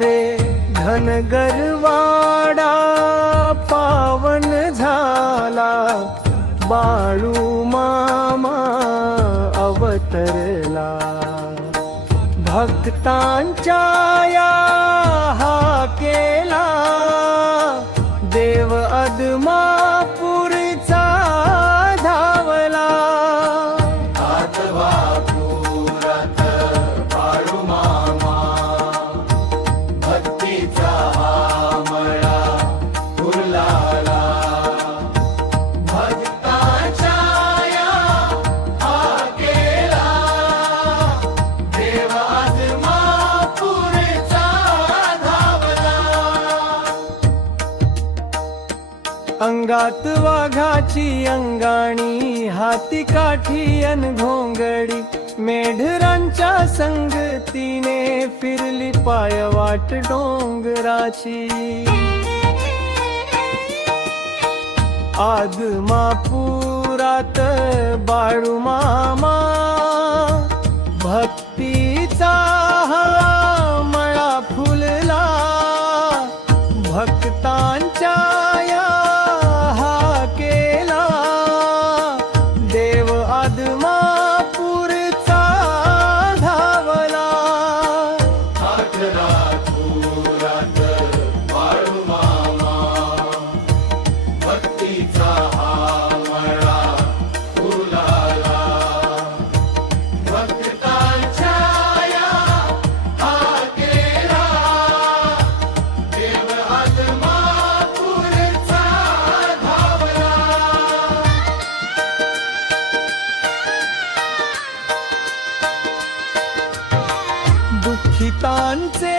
रे धनगरवाडा पावन झाला, बाळू मामा अवतरला। भक्तांच्या या हाकेला देव अदमापूरचा धावला। आदमापुरात बाळू मामा, भक्तीचा हा मळा फुलला। भक्तांच्या या हाकेला देव आदमापुरचा धावला। अंगात वाघाची अंगाणी, हाती काठी अन घोंगडी, मेढरांच्या संगतीने फिरली पायवाट डोंगराची। आदमापुरात बाळू मामा, भक्तीचा हा मळा फुलला। भक्तांच्या या हाकेला देव आदमापूरचा धावला। आदमापुरात बाळू मामा, भक्तीचा हा मळा फुलला। भक्तांच्या या हाकेला देव आदमापुरचा धावला। दुःखितांचे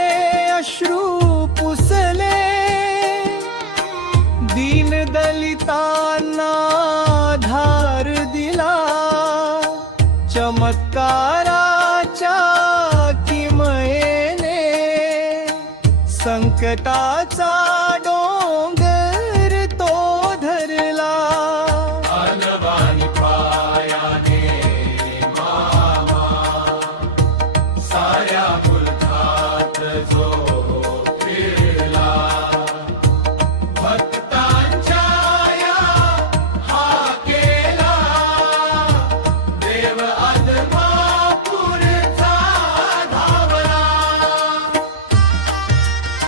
अश्रू पुसले, दीनदलितांना धार दिला। चमत्काराच्या किमयेने संकटाचा